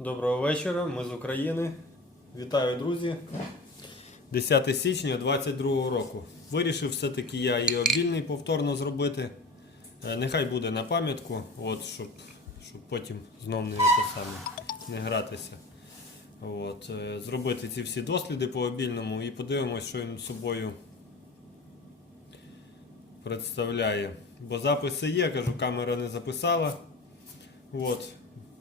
Доброго вечора, ми з України. Вітаю, друзі. 10 січня 2022 року. Вирішив все-таки я і обільний повторно зробити. Е, Нехай буде на пам'ятку, от, щоб, щоб потім знов не, саме, не гратися. От, е, зробити ці всі досліди по обільному і подивимось, що він собою представляє. Бо записи є, кажу, камера не записала. От,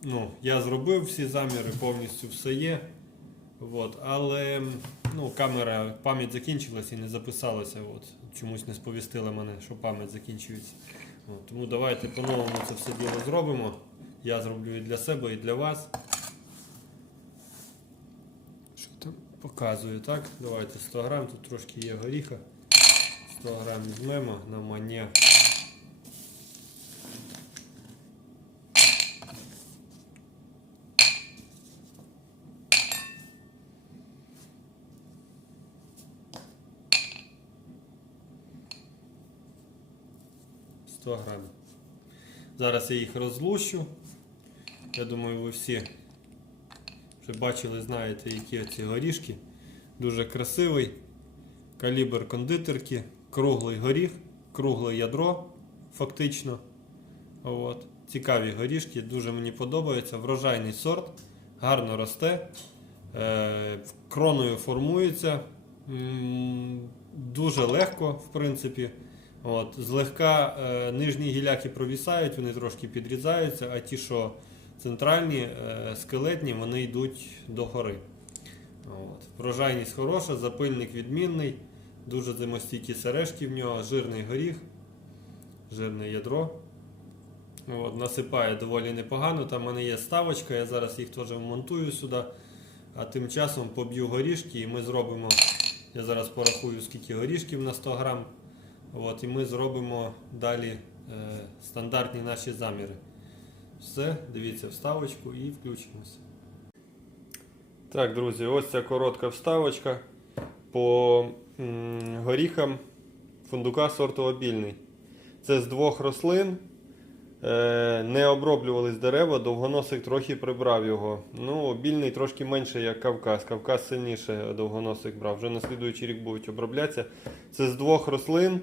ну, я зробив всі заміри, повністю все є. От, але ну, камера, пам'ять закінчилась і не записалася. От, чомусь не сповістила мене, що пам'ять закінчується. От, тому давайте по-новому це все діло зробимо. Я зроблю і для себе, і для вас. Що там показую, так? Давайте 100 грам, тут трошки є горіха. 100 грам візьмемо на мання. – 100 грамів. Зараз я їх розлущу. Я думаю, ви всі вже бачили, знаєте, які ці горішки. Дуже красивий. Калібр кондитерки, круглий горіх, кругле ядро, фактично. От. Цікаві горішки, дуже мені подобаються. Врожайний сорт, гарно росте, е, кроною формується. Дуже легко, в принципі. От, злегка е, нижні гіляки провісають, вони трошки підрізаються, а ті, що центральні, е, скелетні, вони йдуть до гори. От. Врожайність хороша, запильник відмінний, дуже зимостійкі сережки в нього, жирний горіх, жирне ядро. От, насипає доволі непогано. Там в мене є ставочка, я зараз їх теж вмонтую сюди. А тим часом поб'ю горішки і ми зробимо. Я зараз порахую, скільки горішків на 100 грам. От, і ми зробимо далі е, стандартні наші заміри. Все, дивіться вставочку і включимося. Так, друзі, ось ця коротка вставочка по м, горіхам фундука сорту обільний. Це з двох рослин. Е, не оброблювались дерева, довгоносик трохи прибрав його. Ну, обільний трошки менше, як Кавказ. Кавказ сильніше довгоносик брав. Вже на слідуючий рік будуть оброблятися. Це з двох рослин,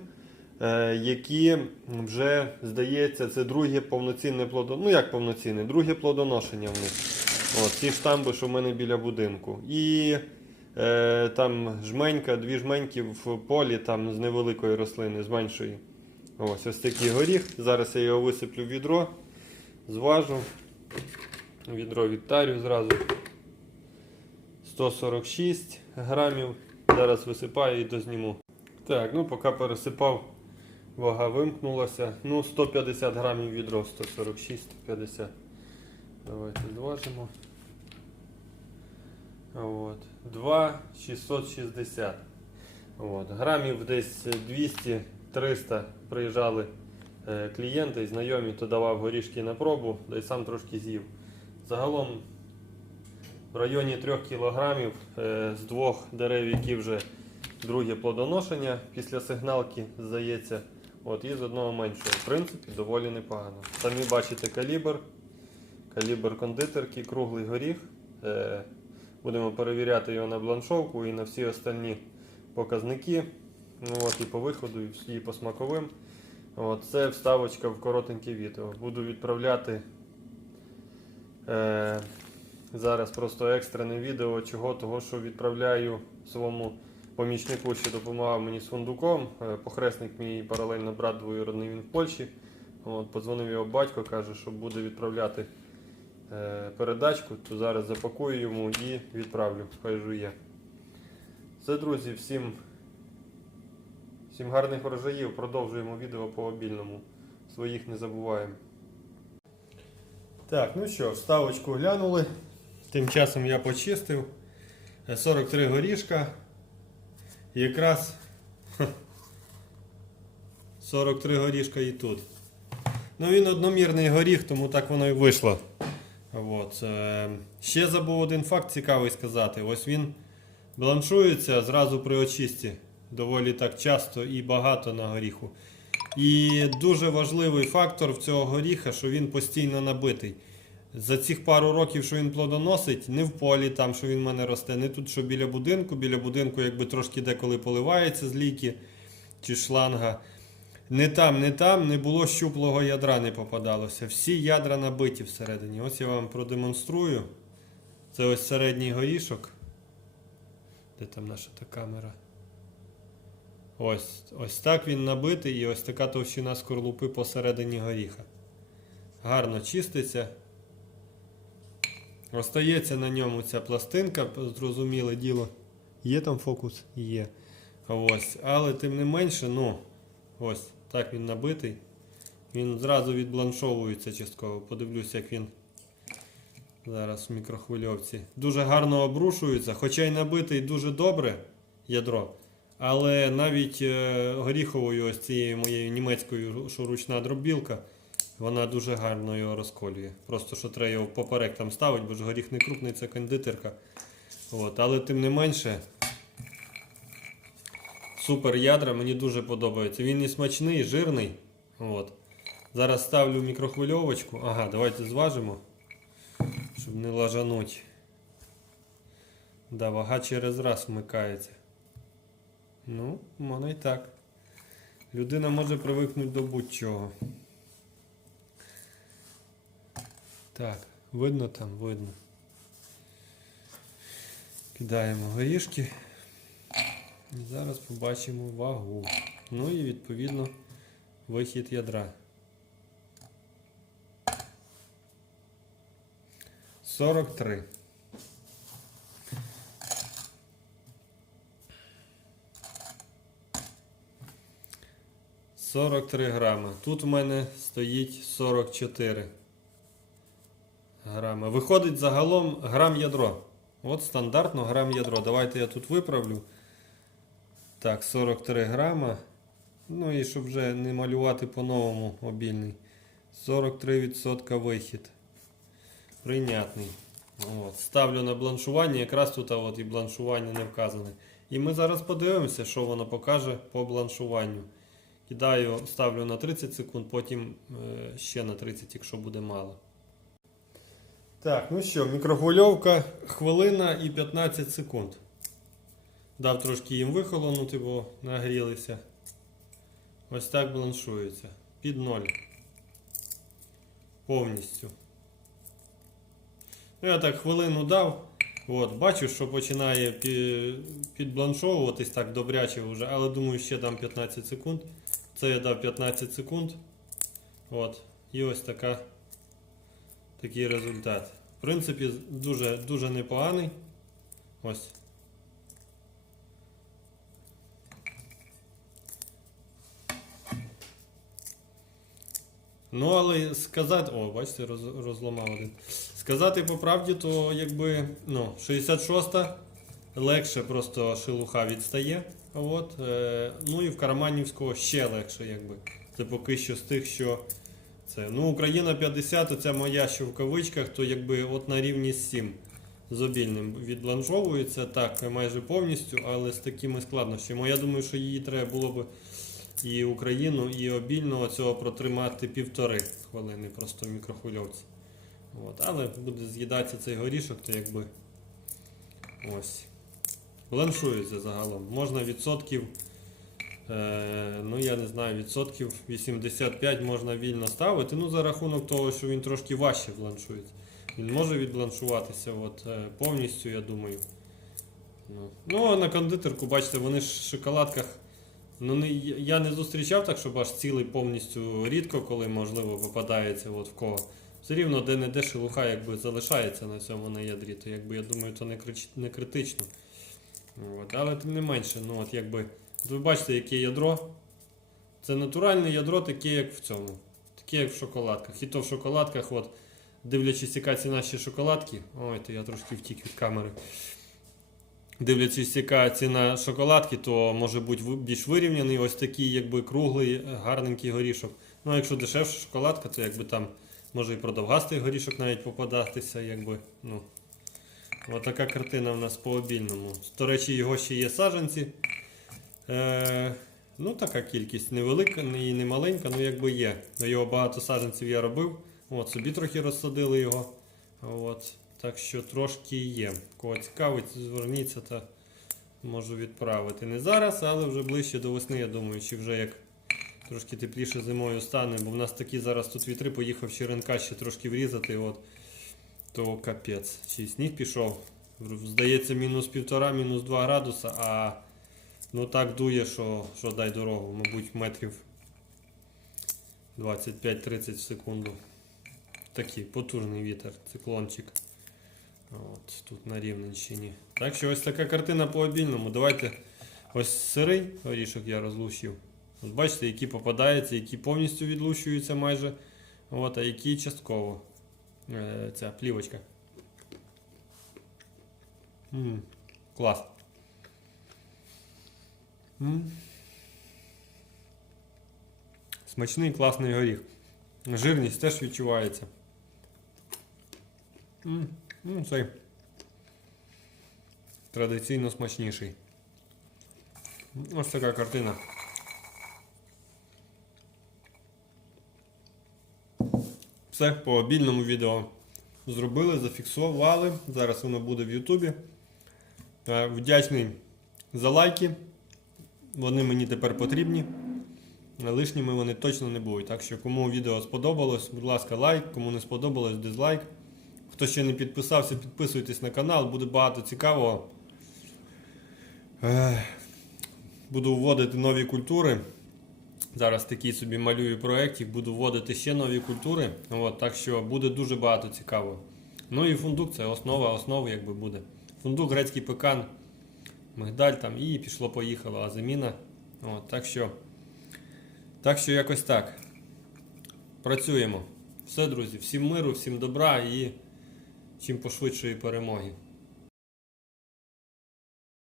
які вже, здається, це друге повноцінне плодоношення. Ну, як повноцінне, друге плодоношення в них. От, ці штамби, що в мене біля будинку. І е, там жменька, дві жменьки в полі там з невеликої рослини, з меншої. Ось ось такий горіх. Зараз я його висиплю в відро, зважу. Відро відтарю зразу. 146 грамів. Зараз висипаю і дозніму. Так, ну поки пересипав, вага вимкнулася. Ну, 150 грамів відро, 146, 150. Давайте зважимо. От. 2 660. От. Грамів десь 200-300 приїжджали е, клієнти і знайомі, то давав горішки на пробу, да й сам трошки з'їв. Загалом в районі 3 кілограмів е, з двох дерев, які вже друге плодоношення після сигналки, здається. От, і з одного меншого. В принципі, доволі непогано. Самі бачите калібр. Калібр кондитерки, круглий горіх. Е, Будемо перевіряти його на бланшовку і на всі остальні показники. Ну, от, і по виходу, і по смаковим. От, це вставочка в коротеньке відео. Буду відправляти е, зараз просто екстрене відео, чого того, що відправляю своєму помічнику, що допомагав мені з фундуком. Е, похресник мій паралельно брат двоюродний, він в Польщі. От, подзвонив його батько, каже, що буде відправляти е, передачку, то зараз запакую йому і відправлю. Хай жує. Все, друзі, всім, всім гарних врожаїв. Продовжуємо відео по обільному. Своїх не забуваємо. Так, ну що, вставочку глянули. Тим часом я почистив. Е, 43 горішка. Якраз 43 горішка і тут. Ну він одномірний горіх, тому так воно і вийшло. От. е, Ще забув один факт цікавий сказати. Ось він бланшується зразу при очисті. Доволі так часто і багато на горіху. І дуже важливий фактор в цього горіха, що він постійно набитий. За цих пару років, що він плодоносить, не в полі, там, що він в мене росте, не тут, що біля будинку. Біля будинку, якби трошки деколи поливається з ліки чи шланга. Не там, не там, не було щуплого ядра, не попадалося. Всі ядра набиті всередині. Ось я вам продемонструю. Це ось середній горішок. Де там наша та камера? Ось, ось так він набитий і ось така товщина скорлупи посередині горіха. Гарно чиститься. Остається на ньому ця пластинка, зрозуміле діло. Є там фокус? Є. Ось. Але тим не менше, ну, ось так він набитий. Він зразу відбланшовується частково. Подивлюсь, як він зараз в мікрохвильовці. Дуже гарно обрушується, хоча й набитий дуже добре ядро. Але навіть е, горіховою ось цією моєю німецькою, що ручна дробілка, вона дуже гарно його розколює. Просто що треба його поперек там ставити, бо ж горіх не крупний, це кондитерка. От, але тим не менше, супер ядра, мені дуже подобається. Він і смачний, і жирний. От. Зараз ставлю мікрохвильовочку. Ага, давайте зважимо, щоб не лажануть. Да, вага через раз вмикається. Ну, воно і так. Людина може привикнути до будь-чого. Так, видно там, видно. Кидаємо горішки. І зараз побачимо вагу. Ну і відповідно вихід ядра. 43. Сорок три грами. Тут в мене стоїть 44 грами. Виходить загалом грам ядро. От стандартно грам ядро. Давайте я тут виправлю. Так, 43 грама. Ну і щоб вже не малювати по-новому обільний. 43% вихід. Прийнятний. От. Ставлю на бланшування, якраз тут от і бланшування не вказане. І ми зараз подивимося, що воно покаже по бланшуванню. Кидаю, ставлю на 30 секунд, потім е, ще на 30, якщо буде мало. Так, ну що, мікрохвильовка хвилина і 15 секунд. Дав трошки їм вихолонути, бо нагрілися. Ось так бланшується. Під ноль. Повністю. Ну, я так хвилину дав. От, бачу, що починає підбланшовуватись так добряче вже, але думаю, ще дам 15 секунд. Це я дав 15 секунд. От. І ось така, такий результат. В принципі, дуже, дуже непоганий. Ось. Ну, але сказати. О, бачите, роз, розламав один. Сказати по правді, то якби ну, 66-та легше просто шелуха відстає. От, е, ну і в Караманівського ще легше, якби. Це поки що з тих, що це. Ну, Україна 50, оця моя, що в кавичках, то якби от на рівні 7 з обільним відбланшовується так майже повністю, але з такими складнощами. Я думаю, що її треба було б і Україну, і обільного цього протримати півтори хвилини просто в мікрохвильовці. От. Але буде з'їдатися цей горішок, то якби ось. Бланшується загалом. Можна відсотків, ну я не знаю, відсотків 85 можна вільно ставити. Ну за рахунок того, що він трошки важче бланшується. Він може відбланшуватися от, е, повністю, я думаю. Ну. ну, а на кондитерку, бачите, вони ж в шоколадках. Ну, не, я не зустрічав так, щоб аж цілий повністю рідко, коли можливо попадається от в кого. Все рівно де-не-де шелуха якби залишається на цьому на ядрі, то якби я думаю, то не критично. От. Але тим не менше, ну от якби. Ви бачите, яке ядро. Це натуральне ядро, таке, як в цьому. Таке, як в шоколадках. І то в шоколадках, от, дивлячись, яка ціна ще шоколадки. Ой, то я трошки втік від камери. Дивлячись, яка ціна шоколадки, то може бути більш вирівняний, ось такий, якби круглий, е, гарненький горішок. Ну, а якщо дешевша шоколадка, то якби там може і продовгастий горішок навіть попадатися, якби, ну. Ось така картина в нас по обільному. До речі, його ще є саджанці. Е, ну, така кількість невелика і не маленька, ну якби є. Його багато саджанців я робив. От, собі трохи розсадили його. От. Так що трошки є. Кого цікавить, зверніться та можу відправити. Не зараз, але вже ближче до весни, я думаю, чи вже як трошки тепліше зимою стане, бо в нас такі зараз тут вітри, поїхав Черенка ще трошки врізати, от, то капець. Чи сніг пішов. Здається, мінус півтора, мінус 2 градуса, а ну так дує, що, що дай дорогу, мабуть, метрів 25-30 в секунду. Такий потужний вітер, циклончик. От, тут на Рівненщині. Так що ось така картина по обільному. Давайте ось сирий горішок я розлущив. От бачите, які попадаються, які повністю відлущуються майже. От, а які частково. Е, ця плівочка. м клас. М Смачний класний горіх. Жирність теж відчувається. м Ну, цей традиційно смачніший. Ось така картина. Все по обільному відео зробили, зафіксували. Зараз воно буде в Ютубі. Е, Вдячний за лайки. Вони мені тепер потрібні. Лишніми вони точно не будуть. Так що, кому відео сподобалось, будь ласка, лайк, кому не сподобалось, дизлайк. Хто ще не підписався, підписуйтесь на канал, буде багато цікавого. Буду вводити нові культури. Зараз такий собі малюю проєктик, буду вводити ще нові культури. От, так що буде дуже багато цікавого. Ну і фундук це основа основи, якби буде. Фундук, грецький пекан, мигдаль там і пішло-поїхало, а заміна. От, так що, так що якось так. Працюємо. Все, друзі, всім миру, всім добра і чим пошвидшої перемоги.